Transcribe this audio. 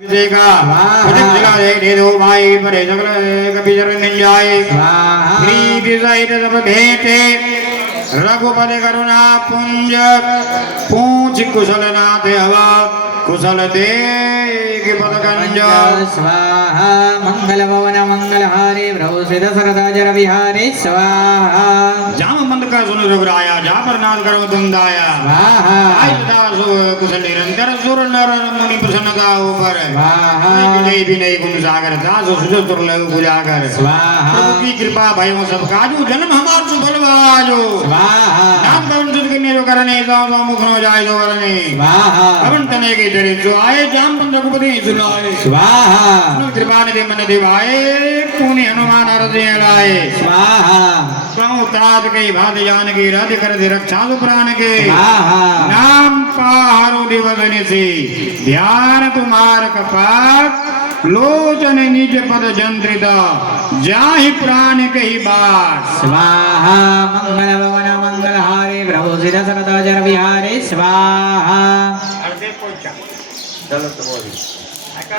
देखा पथिक जिला दे दे दो भाई परे सकल श्री विजय रघुपति करुणा पुंज पूछ कुशल नाथ हवा कुशल स्वाहा मंगल भवन मंगल हारे प्रभु सिद्ध सरदाजर विहारे स्वाहा। जाम बंद का सुन रुगराया जा पर नाथ करो तुम दाया स्वाहा कुशल निरंतर सुर नर मुनि प्रसन्नता ऊपर स्वाहा। विनय विनय गुण सागर दास सुज बुझाकर स्वाहा। की कृपा भाई वो सब काजू जन्म हमार सुफल करने गाँव मुख नो जाए जो करने। स्वाहा पवन तने के जरे जो आए जाम बंद रघुपति सुनाए स्वाहा कृपा निधि मन दिवाए पुनि हनुमान हृदय लाए। स्वाहा कहूँ तात कई भात जान की रथ कर दे रक्षा सु प्राण के। स्वाहा नाम पाहरु दिवस निशि ध्यान तुम्हार कपाट लोचन निज पद जंत्रित जाहि प्राण कही बात स्वाहा मंगल हारे प्रभु सिद्ध सरदाजर विहारे स्वाहा